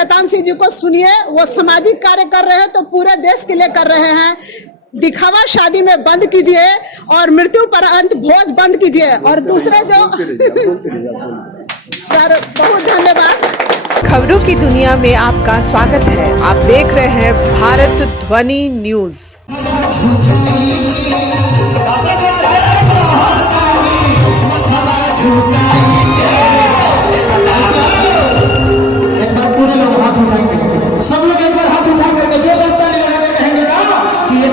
शैतान सिंह जी को सुनिए, वो सामाजिक कार्य कर रहे हैं तो पूरे देश के लिए कर रहे हैं। दिखावा शादी में बंद कीजिए और मृत्यु पर अंत भोज बंद कीजिए। और दूसरे जो सर बहुत धन्यवाद। खबरों की दुनिया में आपका स्वागत है। आप देख रहे हैं भारत ध्वनि न्यूज। सब लोग एक बार हाथ उठा करके जो लगता नहीं लगाने कहेंगे ना कि ये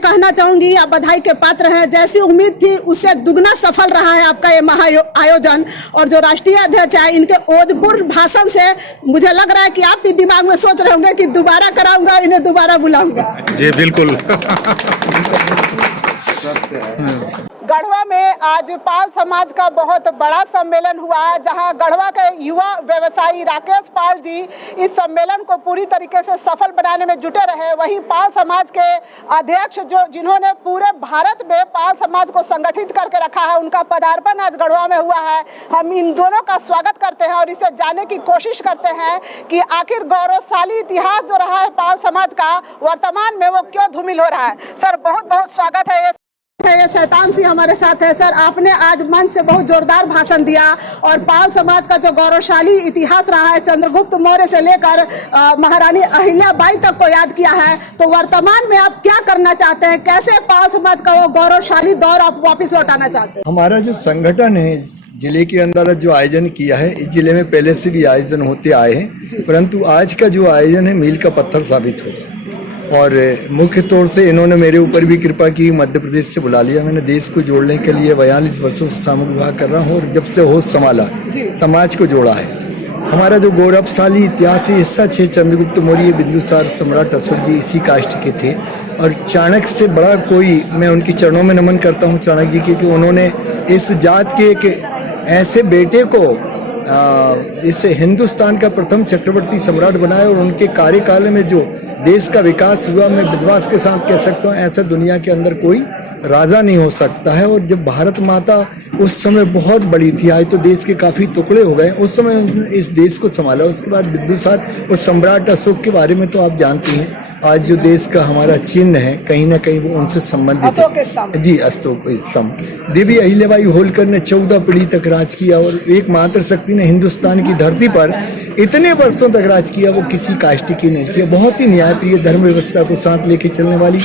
कहना चाहूंगी आप बधाई के पात्र हैं। जैसी उम्मीद थी उससे दुगना सफल रहा है आपका ये महाआयोजन। और जो राष्ट्रीय अध्यक्ष है इनके ओजपूर्ण भाषण से मुझे लग रहा है कि आप भी दिमाग में सोच रहे होंगे कि दोबारा कराऊंगा, इन्हें दोबारा बुलाऊंगा। जी बिल्कुल। गढ़वा में आज पाल समाज का बहुत बड़ा सम्मेलन हुआ है, जहां गढ़वा के युवा व्यवसायी राकेश पाल जी इस सम्मेलन को पूरी तरीके से सफल बनाने में जुटे रहे। वहीं पाल समाज के अध्यक्ष जिन्होंने पूरे भारत में पाल समाज को संगठित करके रखा है, उनका पदार्पण आज गढ़वा में हुआ है। हम इन दोनों का स्वागत करते हैं और इसे जानने की कोशिश करते हैं कि आखिर गौरवशाली इतिहास जो रहा है पाल समाज का, वर्तमान में वो क्यों धूमिल हो रहा है। सर बहुत बहुत स्वागत है। ये शैतान सिंह हमारे साथ है। सर आपने आज मंच से बहुत जोरदार भाषण दिया और पाल समाज का जो गौरवशाली इतिहास रहा है, चंद्रगुप्त मौर्य से लेकर महारानी अहिल्याबाई तक को याद किया है, तो वर्तमान में आप क्या करना चाहते हैं? कैसे पाल समाज का वो गौरवशाली दौर आप वापस लौटाना चाहते हैं? हमारा जो संगठन है जिले के अंदर जो आयोजन किया है, इस जिले में पहले से भी आयोजन होते आए हैं, परंतु आज का जो आयोजन है मील का पत्थर साबित हो गया। और मुख्य तौर से इन्होंने मेरे ऊपर भी कृपा की, मध्य प्रदेश से बुला लिया। मैंने देश को जोड़ने के लिए 42 वर्षों से सामूहिक विवाह कर रहा हूँ और जब से होश संभाला समाज को जोड़ा है। हमारा जो गौरवशाली इतिहास है, सच है, चंद्रगुप्त मौर्य, बिंदुसार, सम्राट अशोक जी इसी कास्ट के थे। और चाणक्य से बड़ा कोई, मैं उनके चरणों में नमन करता हूँ चाणक्य जी के, कि उन्होंने इस जात के एक ऐसे बेटे को इस हिंदुस्तान का प्रथम चक्रवर्ती सम्राट बनाया और उनके कार्यकाल में जो देश का विकास हुआ, मैं विश्वास के साथ कह सकता हूँ ऐसा दुनिया के अंदर कोई राजा नहीं हो सकता है। और जब भारत माता उस समय बहुत बड़ी थी, आज तो देश के काफ़ी टुकड़े हो गए, उस समय उन्होंने इस देश को संभाला। उसके बाद बिंदुसार और सम्राट अशोक के बारे में तो आप जानती हैं, आज जो देश का हमारा चिन्ह है कहीं ना कहीं वो उनसे संबंधित है। जी, अशोक स्तंभ। देवी अहिल्याबाई होलकर ने 14 पीढ़ी तक राज किया और एकमात्र शक्ति ने हिंदुस्तान की धरती पर इतने वर्षों तक राज किया, वो किसी कास्ट की नहीं किया। बहुत ही न्यायप्रिय, धर्म व्यवस्था को साथ लेके चलने वाली,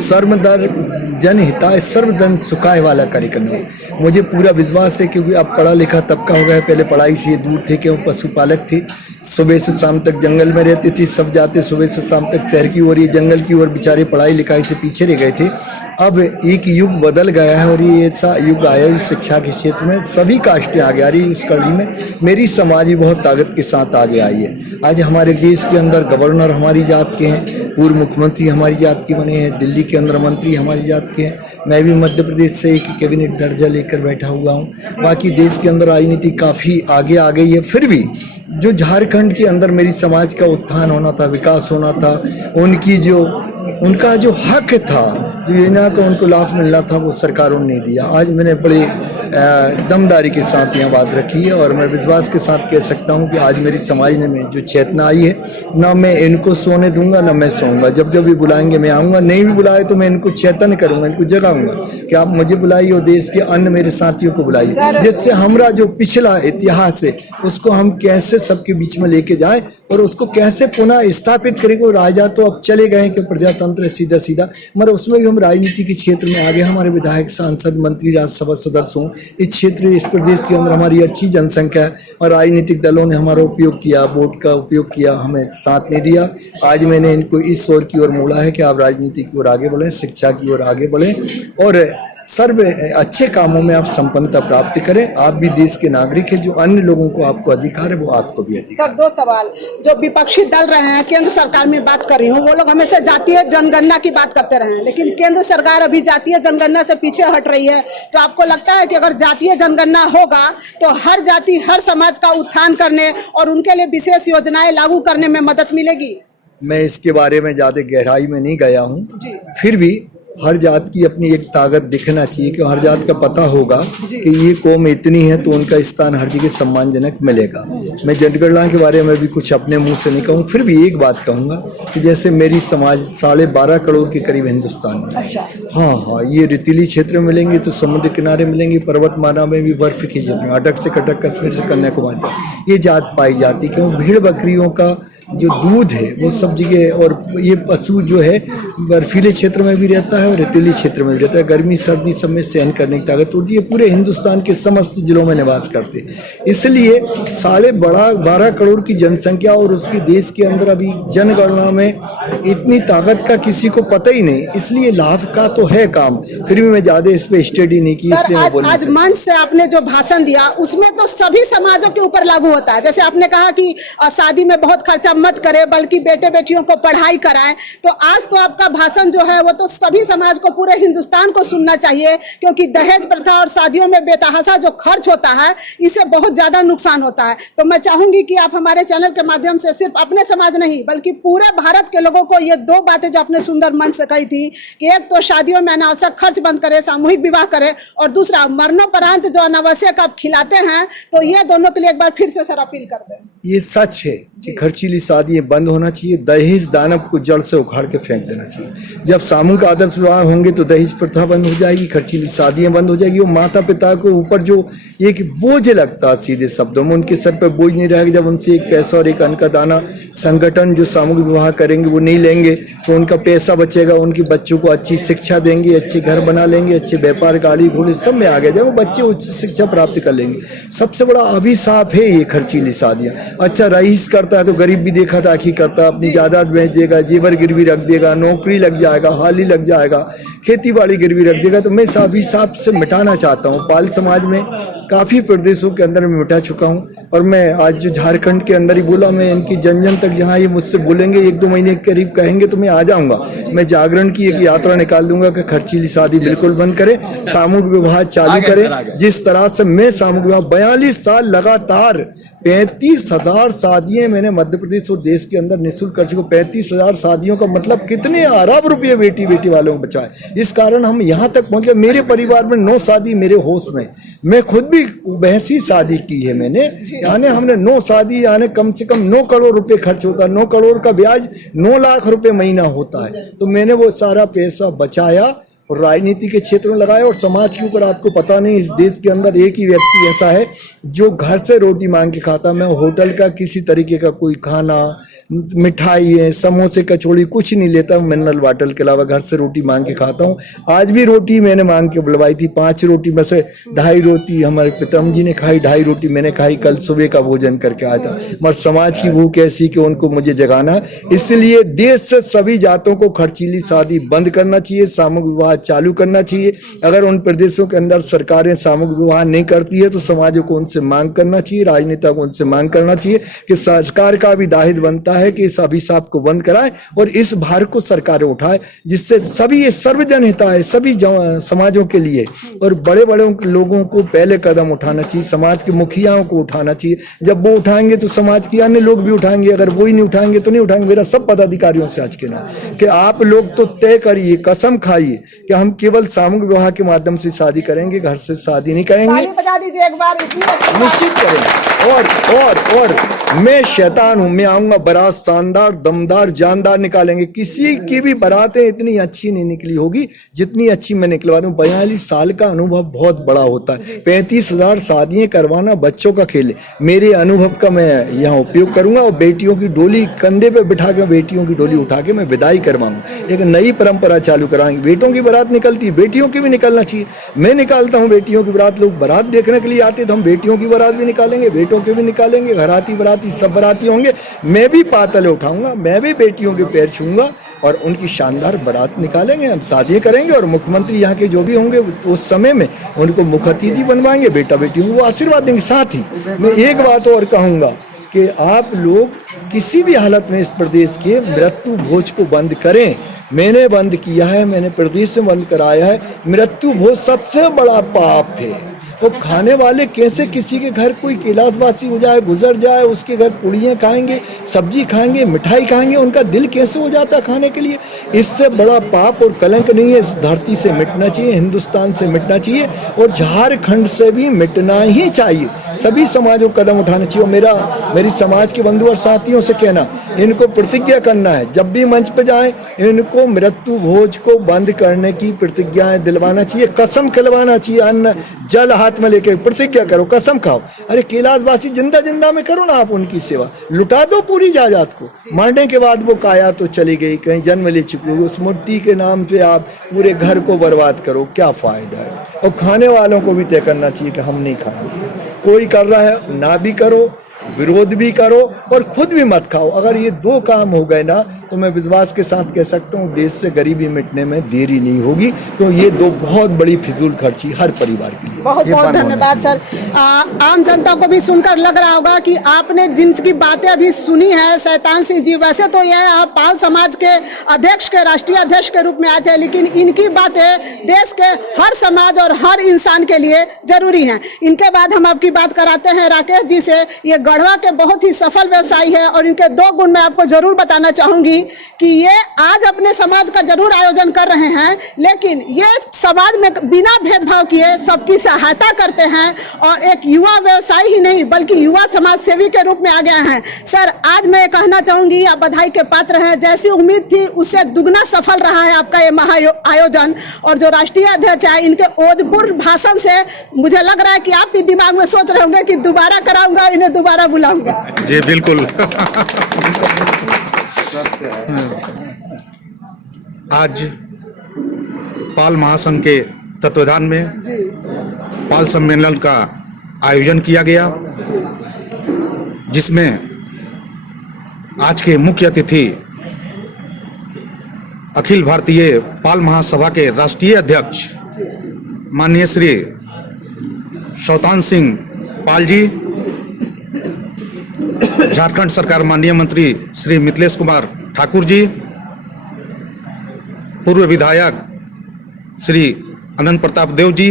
सर्वधर्म जन हिताय सर्वधन सुखाय वाला कार्यक्रम है। मुझे पूरा विश्वास है क्योंकि अब पढ़ा लिखा तबका हो गया, पहले पढ़ाई से दूर थे, क्यों पशुपालक थे, सुबह से शाम तक जंगल में रहते थे, सब जाते सुबह से शाम तक शहर की ओर, ये जंगल की ओर, बेचारे पढ़ाई लिखाई से पीछे रह गए थे। अब एक युग बदल गया है और ये ऐसा युग आया है शिक्षा के क्षेत्र में, सभी कास्टें आगे आ रही है। उस कड़ी में मेरी समाज भी बहुत ताकत के साथ आगे आई है। आज हमारे देश के अंदर गवर्नर हमारी जात के हैं, पूर्व मुख्यमंत्री हमारी जात के बने हैं, दिल्ली के अंदर मंत्री हमारी जात के हैं। मैं भी मध्य प्रदेश से एक कैबिनेट दर्जा लेकर बैठा हुआ हूँ। बाकी देश के अंदर राजनीति काफ़ी आगे आ गई है, फिर भी जो झारखंड के अंदर मेरी समाज का उत्थान होना था, विकास होना था, उनका जो हक था, जो योजना का उनको लाभ मिलना था, वो सरकारों ने नहीं दिया। आज मैंने बड़े दमदारी के साथ यहाँ बात रखी है और मैं विश्वास के साथ कह सकता हूँ कि आज मेरी समाज में जो चेतना आई है, ना मैं इनको सोने दूंगा ना मैं सोऊंगा। जब जब भी बुलाएंगे मैं आऊँगा, नहीं भी बुलाए तो मैं इनको चेतन करूँगा, इनको जगाऊंगा कि आप मुझे बुलाइए और देश के अन्य मेरे साथियों को बुलाइए, जिससे हमारा जो पिछला इतिहास है उसको हम कैसे सबके बीच में लेके जाएं और उसको कैसे पुनः स्थापित करेंगे। राजा तो अब चले गए कि प्रजातंत्र सीधा सीधा, मगर उसमें भी हम राजनीति के क्षेत्र में आगे, हमारे विधायक, सांसद, मंत्री, राज्यसभा सदस्य हों, इस क्षेत्र, इस प्रदेश के अंदर हमारी अच्छी जनसंख्या है और राजनीतिक दलों ने हमारा उपयोग किया, वोट का उपयोग किया, हमें साथ नहीं दिया। आज मैंने इनको इस ओर की ओर मोड़ा है कि आप राजनीति की ओर आगे बढ़ें, शिक्षा की ओर आगे बढ़ें और सर्व अच्छे कामों में आप संपन्नता प्राप्त करें। आप भी देश के नागरिक हैं, जो अन्य लोगों को आपको अधिकार है वो आपको भी अधिकार है। सर, 2 सवाल। जो विपक्षी दल रहे हैं, केंद्र सरकार में बात कर रही हूँ, वो लोग हमेशा जातीय जनगणना की बात करते रहे हैं, लेकिन केंद्र सरकार अभी जातीय जनगणना से पीछे हट रही है। तो आपको लगता है कि अगर जातीय जनगणना होगा तो हर जाति, हर समाज का उत्थान करने और उनके लिए विशेष योजनाएं लागू करने में मदद मिलेगी? मैं इसके बारे में ज़्यादा गहराई में नहीं गया हूँ, फिर भी हर जात की अपनी एक ताकत दिखना चाहिए कि हर जात का पता होगा कि ये कौम इतनी है तो उनका स्थान हर जगह सम्मानजनक मिलेगा। मैं जनगणना के बारे में भी कुछ अपने मुंह से नहीं कहूँ, फिर भी एक बात कहूँगा कि जैसे मेरी समाज 12.5 करोड़ के करीब हिंदुस्तान में है। हाँ, ये रेतीली क्षेत्र में मिलेंगे तो समुद्र किनारे मिलेंगे, पर्वतमाला में भी बर्फ की क्षेत्र में, अटक से कटक, कश्मीर से कन्याकुमारी तक ये जात पाई जाती। क्यों? भेड़ बकरियों का जो दूध है वो सब जगह, और ये पशु जो है बर्फीले क्षेत्र में भी रहता है और रेतीली क्षेत्र में भी रहता है। गर्मी सर्दी सब में सहन करने की ताकत होती है। पूरे हिंदुस्तान के समस्त जिलों में निवास करते हैं। इसलिए 12.5 करोड़ की जनसंख्या और उसके देश के अंदर अभी जनगणना में इतनी ताकत का किसी को पता ही नहीं, इसलिए लाभ का तो है काम, फिर भी मैं ज्यादा इस पे स्टडी नहीं की। सर, आज मंच से आपने जो भाषण दिया उसमें तो सभी समाजों के ऊपर लागू होता है। जैसे आपने कहा कि शादी में बहुत खर्चा मत करें, बल्कि बेटे बेटियों को पढ़ाई कराएं, तो आज तो आपका भाषण जो है वो तो सभी समाज को, पूरे हिंदुस्तान को सुनना चाहिए, क्योंकि दहेज प्रथा और शादियों में बेतहाशा जो खर्च होता है इससे बहुत ज्यादा नुकसान होता है। तो मैं चाहूंगी कि आप हमारे चैनल के माध्यम से सिर्फ अपने समाज नहीं बल्कि पूरे भारत के लोगों को ये 2 बातें जो आपने सुंदर मन से कही थी कि एक तो शादियों में अनावश्यक खर्च बंद करे, सामूहिक विवाह करे, और दूसरा मरणोपरांत जो अनावश्यक आप खिलाते हैं, तो ये दोनों के लिए एक बार फिर से सर अपील कर दें। ये सच है कि खर्चीली शादियां बंद होना चाहिए, दहेज दानव को जड़ से उखाड़ के फेंक देना चाहिए। जब सामूहिक आदर्श विवाह होंगे तो दहेज प्रथा बंद हो जाएगी, खर्चीली शादियां बंद हो जाएगी, और माता पिता को ऊपर जो एक बोझ लगता है, सीधे शब्दों में उनके सर पर बोझ नहीं रहेगा। जब उनसे एक पैसा और एक अन्न का दाना संगठन जो सामूहिक विवाह करेंगे वो नहीं लेंगे तो उनका पैसा बचेगा, उनके बच्चों को अच्छी शिक्षा देंगे, अच्छे घर बना लेंगे, अच्छे व्यापार, गाड़ी घोड़े सब में आगे जाए, वो बच्चे उच्च शिक्षा प्राप्त कर लेंगे। सबसे बड़ा अभिशाप है ये खर्चीली शादियाँ। अच्छा, रईस करता है तो गरीब भी देखा ताकि करता, अपनी जायदाद बेच देगा, जेवर गिरवी रख देगा, नौकरी लग जाएगा, हाली लग जाएगा, खेती बाड़ी गिरवी रख देगा। तो मैं इस अभिशाप से मिटाना चाहता हूँ। पाल समाज में काफ़ी प्रदेशों के अंदर मैं मिटा चुका हूँ, और मैं आज जो झारखंड के अंदर ही बोला, मैं इनकी जन जन तक जहाँ ये मुझसे बोलेंगे 1-2 महीने के करीब कहेंगे तो मैं आ जाऊँगा। मैं जागरण की एक यात्रा निकाल दूंगा कि खर्चीली शादी बिल्कुल बंद करें, सामूहिक विवाह चालू करें। जिस तरह से मैं सामूहिक विवाह 42 साल लगातार 35,000 शादियां मैंने मध्य प्रदेश और देश के अंदर निःशुल्क कर चुका। 35,000 शादियों का मतलब कितने अरब रुपये बेटी बेटी वालों को बचाए। इस कारण हम यहाँ तक पहुँच गए। मेरे परिवार में 9 शादी मेरे होश में, मैं खुद भी बहसी शादी की है मैंने, यानी हमने 9 शादी, यानी कम से कम 9 करोड़ रुपए खर्च होता है, 9 करोड़ का ब्याज 9 लाख रुपए महीना होता है। तो मैंने वो सारा पैसा बचाया और राजनीति के क्षेत्र में लगाया। और समाज के ऊपर आपको पता नहीं, इस देश के अंदर एक ही व्यक्ति ऐसा है जो घर से रोटी मांग के खाता। मैं होटल का किसी तरीके का कोई खाना, मिठाई है, समोसे, कचौड़ी कुछ नहीं लेता हूँ मिनरल वाटर के अलावा। घर से रोटी मांग के खाता हूँ। आज भी रोटी मैंने मांग के बुलवाई थी, 5 रोटी में से 2.5 रोटी हमारे पिताम जी ने खाई, 2.5 रोटी मैंने खाई। कल सुबह का भोजन करके आया था। मगर समाज की भूख ऐसी कि उनको मुझे जगाना, इसलिए देश से सभी जातों को खर्चीली शादी बंद करना चाहिए, सामूहिक विवाह चालू करना चाहिए। अगर उन प्रदेशों के अंदर सरकारें सामूहिक विवाह नहीं करती है तो समाजों को उनसे मांग करना चाहिए, राजनेता को उनसे मांग करना चाहिए कि सरकार का भी दायित्व बनता है कि इस अभिशाप को बंद कराए और इस भार को सरकारें उठाए, जिससे सभी, ये सर्वजन हित है, सभी समाजों के लिए। और बड़े बड़े लोगों को पहले कदम उठाना चाहिए, समाज के मुखियाओं को उठाना चाहिए। जब वो उठाएंगे तो समाज के अन्य लोग भी उठाएंगे, अगर वो ही नहीं उठाएंगे तो नहीं उठाएंगे। मेरा सब पदाधिकारियों से आज कहना कि आप लोग तो तय करिए, कसम खाइए कि हम केवल सामूहिक विवाह के माध्यम से शादी करेंगे, घर से शादी नहीं करेंगे। बता दीजिए एक बार, निश्चित करेंगे। और मैं शैतान हूं, मैं आऊंगा बारात शानदार दमदार जानदार निकालेंगे। किसी की भी बारातें इतनी अच्छी नहीं निकली होगी जितनी अच्छी मैं निकलवा दूं। 42 साल का अनुभव बहुत बड़ा होता है। 35,000 शादियां करवाना बच्चों का खेल है। मेरे अनुभव का मैं यहाँ उपयोग करूंगा और बेटियों की डोली कंधे पे बिठा के, बेटियों की डोली उठा के मैं विदाई करवाऊंगा। एक नई परंपरा चालू कराएंगे। बेटों की बारात निकलती है, बेटियों की भी निकलना चाहिए। मैं निकालता हूँ बेटियों की बारात। लोग बारात देखने के लिए आते तो हम बेटियों की बारात भी निकालेंगे, बेटों की भी निकालेंगे। घराती बाराती सब बाराती होंगे। मैं भी पातल उठाऊंगा, मैं भी बेटियों के पैर छूंगा और उनकी शानदार बारात निकालेंगे। हम शादियां करेंगे और मुख्यमंत्री यहाँ के जो भी होंगे उस समय में उनको मुख्य अतिथि बनवाएंगे। बेटा बेटियों को वो आशीर्वाद देंगे। साथ ही मैं एक बात और कहूंगा कि आप लोग किसी भी हालत में इस प्रदेश के मृत्यु भोज को बंद करें। मैंने बंद किया है, मैंने प्रदेश में बंद कराया है। मृत्यु भोज सबसे बड़ा पाप है। तो खाने वाले कैसे किसी के घर कोई कैलाशवासी हो जाए, गुजर जाए, उसके घर पुड़ियाँ खाएंगे, सब्जी खाएंगे, मिठाई खाएंगे, उनका दिल कैसे हो जाता है खाने के लिए। इससे बड़ा पाप और कलंक नहीं है। इस धरती से मिटना चाहिए, हिंदुस्तान से मिटना चाहिए और झारखंड से भी मिटना ही चाहिए। सभी समाजों को कदम उठाना चाहिए। और मेरी समाज के बंधु और साथियों से कहना, इनको प्रतिज्ञा करना है। जब भी मंच पे जाए इनको मृत्यु भोज को बंद करने की प्रतिज्ञाएं दिलवाना चाहिए, कसम खिलवाना चाहिए। अन्न जल हाथ में लेके प्रतिज्ञा करो, कसम खाओ। अरे कैलाशवासी जिंदा में करो ना आप उनकी सेवा, लुटा दो पूरी जायदाद को। मरने के बाद वो काया तो चली गई, कहीं जन्म ले चुकी हो, उस मुट्ठी के नाम पे आप पूरे घर को बर्बाद करो, क्या फायदा है। और खाने वालों को भी तय करना चाहिए कि हम नहीं खाएंगे। कोई कर रहा है ना भी करो, विरोध भी करो और खुद भी मत खाओ। अगर ये दो काम हो गए ना तो मैं विश्वास के साथ कह सकता हूँ देश से गरीबी मिटने में देरी नहीं होगी। तो ये दो बहुत बड़ी फिजूल खर्ची हर परिवार के लिए। बहुत बहुत धन्यवाद सर। आम जनता को भी सुनकर लग रहा होगा कि आपने जिनकी बातें अभी सुनी है शैतान सिंह जी, वैसे तो यह आप पाल समाज के अध्यक्ष के राष्ट्रीय अध्यक्ष के रूप में आए थे, लेकिन इनकी बातें देश के हर समाज और हर इंसान के लिए जरूरी हैं। इनके बाद हम आपकी बात कराते हैं राकेश जी से। ये गढ़वा के बहुत ही सफल व्यवसायी है और इनके दो गुण मैं आपको जरूर बताना चाहूंगी कि ये आज अपने समाज का जरूर आयोजन कर रहे हैं, लेकिन ये समाज में बिना भेदभाव किए सबकी सहायता करते हैं और एक युवा व्यवसायी ही नहीं बल्कि युवा समाज सेवी के रूप में आ गए हैं। सर, आज मैं कहना चाहूंगी आप बधाई के पात्र हैं। जैसी उम्मीद थी उससे दुगना सफल रहा है आपका ये महाआयोजन। और जो राष्ट्रीय अध्यक्ष है इनके ओजपूर्ण भाषण से मुझे लग रहा है कि आप भी दिमाग में सोच रहे होंगे कि दोबारा कराऊंगा, इन्हें दोबारा बुलाऊंगा। जी बिल्कुल। आज पाल महासंघ के तत्वाधान में पाल सम्मेलन का आयोजन किया गया, जिसमें आज के मुख्य अतिथि अखिल भारतीय पाल महासभा के राष्ट्रीय अध्यक्ष माननीय श्री शैतान सिंह पाल जी, झारखंड सरकार माननीय मंत्री श्री मिथिलेश कुमार ठाकुर जी, पूर्व विधायक श्री अनंत प्रताप देव जी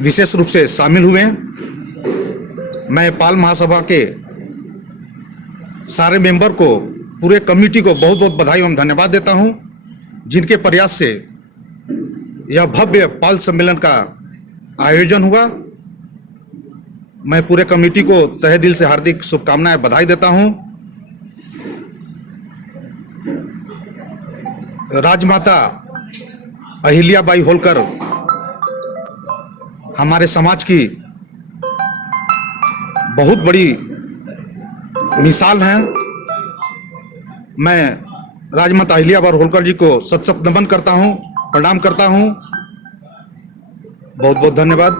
विशेष रूप से शामिल हुए। मैं पाल महासभा के सारे मेंबर को, पूरे कमेटी को बहुत बहुत बधाई एवं धन्यवाद देता हूं, जिनके प्रयास से यह भव्य पाल सम्मेलन का आयोजन हुआ। मैं पूरे कमेटी को तहे दिल से हार्दिक शुभकामनाएं बधाई देता हूं। राजमाता अहिल्याबाई होलकर हमारे समाज की बहुत बड़ी मिसाल हैं। मैं राजमाता अहिल्याबाई होलकर जी को सत सत नमन करता हूं, प्रणाम करता हूं। बहुत बहुत धन्यवाद।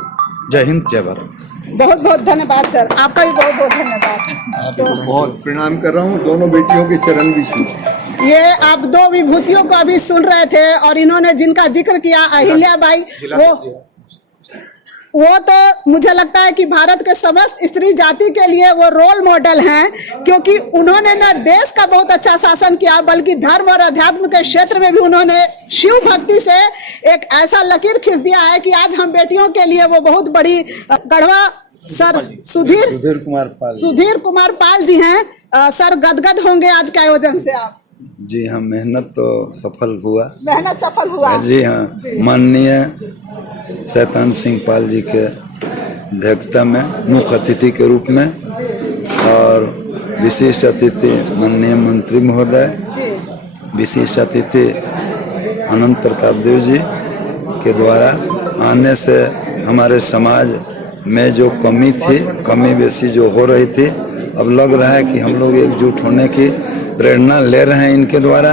जय हिंद, जय भारत। बहुत बहुत धन्यवाद सर, आपका भी बहुत बहुत धन्यवाद। आपको बहुत प्रणाम कर रहा हूँ, दोनों बेटियों के चरण भी छू। ये आप दो विभूतियों को अभी सुन रहे थे और इन्होंने जिनका जिक्र किया अहिल्याबाई, वो तो मुझे लगता है कि भारत के समस्त स्त्री जाति के लिए वो रोल मॉडल हैं, क्योंकि उन्होंने न देश का बहुत अच्छा शासन किया बल्कि धर्म और अध्यात्म के क्षेत्र में भी उन्होंने शिव भक्ति से एक ऐसा लकीर खींच दिया है कि आज हम बेटियों के लिए वो बहुत बड़ी गढ़वा सर सुधीर कुमार पाल जी हैं। सर, गदगद होंगे आज के आयोजन से आप? जी हाँ, मेहनत तो सफल हुआ। मेहनत सफल हुआ। जी हाँ, माननीय शैतान सिंह पाल जी के अध्यक्षता में मुख्य अतिथि के रूप में, और विशिष्ट अतिथि माननीय मंत्री महोदय, विशिष्ट अतिथि अनंत प्रताप देव जी के द्वारा आने से हमारे समाज में जो कमी बेसी जो हो रही थी, अब लग रहा है कि हम लोग एकजुट होने की प्रेरणा ले रहे हैं इनके द्वारा।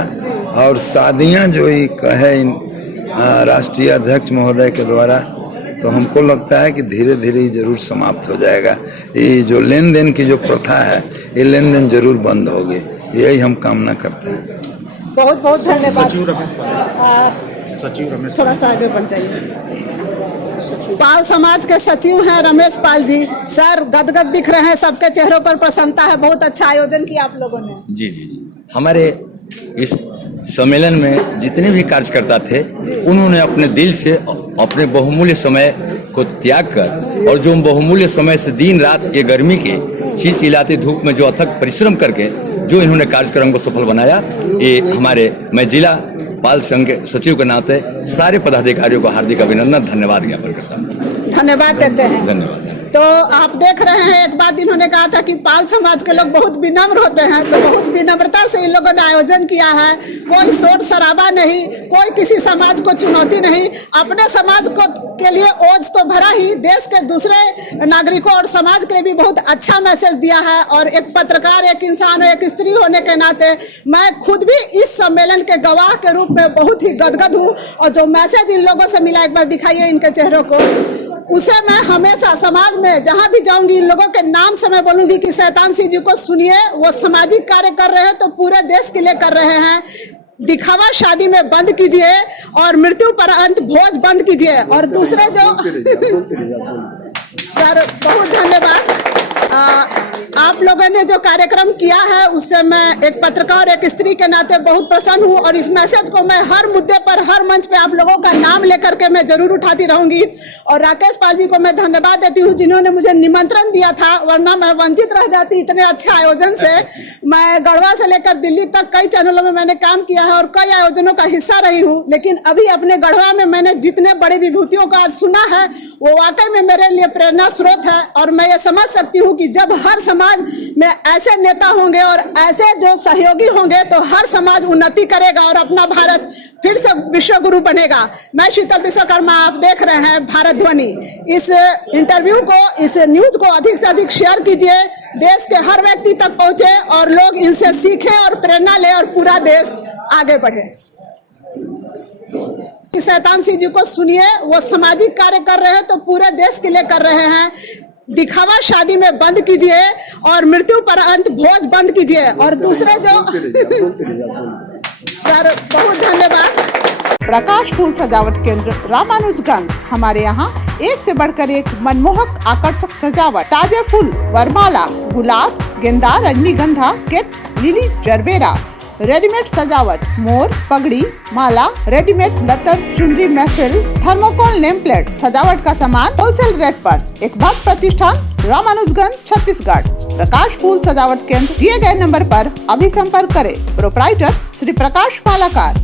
और शादियां जो ही कहे राष्ट्रीय अध्यक्ष महोदय के द्वारा, तो हमको लगता है कि धीरे धीरे ही जरूर समाप्त हो जाएगा। ये जो लेन देन की जो प्रथा है, ये लेन देन जरूर बंद होगी, यही हम कामना करते हैं। बहुत बहुत धन्यवाद। सचिव रमेश थोड़ा सा आगे बढ़ जाइए। पाल समाज के सचिव हैं रमेश पाल जी। सर, गदगद दिख रहे हैं, सबके चेहरों पर प्रसन्नता है। बहुत अच्छा आयोजन किया आप लोगों ने। जी जी जी, हमारे इस सम्मेलन में जितने भी कार्यकर्ता थे, उन्होंने अपने दिल से अपने बहुमूल्य समय को त्याग कर, और जो बहुमूल्य समय से दिन रात ये गर्मी के चिलचिलाती धूप में जो अथक परिश्रम करके जो इन्होंने कार्यक्रम को सफल बनाया, ये मैं जिला पाल संघ के सचिव के नाते सारे पदाधिकारियों को हार्दिक अभिनंदन, धन्यवाद ज्ञापन करता हूँ। धन्यवाद देते हैं। धन्यवाद। तो आप देख रहे हैं, एक बात इन्होंने कहा था कि पाल समाज के लोग बहुत विनम्र होते हैं, तो बहुत विनम्रता से इन लोगों ने आयोजन किया है। कोई शोर शराबा नहीं, कोई किसी समाज को चुनौती नहीं, अपने समाज को के लिए ओज तो भरा ही, देश के दूसरे नागरिकों और समाज के लिए भी बहुत अच्छा मैसेज दिया है। और एक पत्रकार, एक इंसान, एक स्त्री होने के नाते मैं खुद भी इस सम्मेलन के गवाह के रूप में बहुत ही गदगद हूँ। और जो मैसेज इन लोगों से मिला, एक बार दिखाइए इनके चेहरों को, उसे मैं हमेशा समाज में जहां भी जाऊंगी, इन लोगों के नाम से मैं बोलूंगी कि शैतान सिंह जी को सुनिए। वो सामाजिक कार्य कर रहे हैं तो पूरे देश के लिए कर रहे हैं। दिखावा शादी में बंद कीजिए और मृत्यु पर अंत भोज बंद कीजिए। और दूसरे जो सर, बहुत धन्यवाद। आप लोगों ने जो कार्यक्रम किया है उससे मैं एक पत्रकार, एक स्त्री के नाते बहुत प्रसन्न हूँ। और इस मैसेज को मैं हर मुद्दे पर, हर मंच पे आप लोगों का नाम लेकर के मैं जरूर उठाती रहूंगी। और राकेश पाल जी को मैं धन्यवाद देती हूँ, जिन्होंने मुझे निमंत्रण दिया था, वरना मैं वंचित रह जाती इतने अच्छे आयोजन से। मैं गढ़वा से लेकर दिल्ली तक कई चैनलों में मैंने काम किया है और कई आयोजनों का हिस्सा रही हूँ, लेकिन अभी अपने गढ़वा में मैंने जितने बड़ी विभूतियों का सुना है, वो वाकई में मेरे लिए प्रेरणा स्रोत है। और मैं ये समझ सकती हूँ कि जब हर समाज में ऐसे नेता होंगे और ऐसे जो सहयोगी होंगे, तो हर समाज उन्नति करेगा और अपना भारत फिर से विश्व गुरु बनेगा। मैं शीतल विश्वकर्मा, आप देख रहे हैं भारत ध्वनि। इस इंटरव्यू को, इस न्यूज को अधिक से अधिक शेयर कीजिए, देश के हर व्यक्ति तक पहुंचे और लोग इनसे सीखें और प्रेरणा ले और पूरा देश आगे बढ़े। शैतान सिंह जी को सुनिए, वो सामाजिक कार्य कर रहे हैं तो पूरे देश के लिए कर रहे हैं। दिखावा शादी में बंद कीजिए और मृत्यु पर अंत भोज बंद कीजिए। और दूसरे जो सर, बहुत धन्यवाद। प्रकाश फूल सजावट केंद्र रामानुजगंज। हमारे यहाँ एक से बढ़कर एक मनमोहक आकर्षक सजावट, ताजे फूल, वरमाला, गुलाब, गेंदा, रजनीगंधा, केट, लिली, जरबेरा, रेडीमेड सजावट, मोर, पगड़ी, माला, रेडीमेड लतर, चुनरी, महफिल, थर्मोकोल, नेम प्लेट, सजावट का सामान होलसेल रेट पर। एक भक्त प्रतिष्ठान, रामानुजगंज, छत्तीसगढ़। प्रकाश फूल सजावट केंद्र दिए गए नंबर पर अभी संपर्क करें। प्रोप्राइटर श्री प्रकाश मालाकार।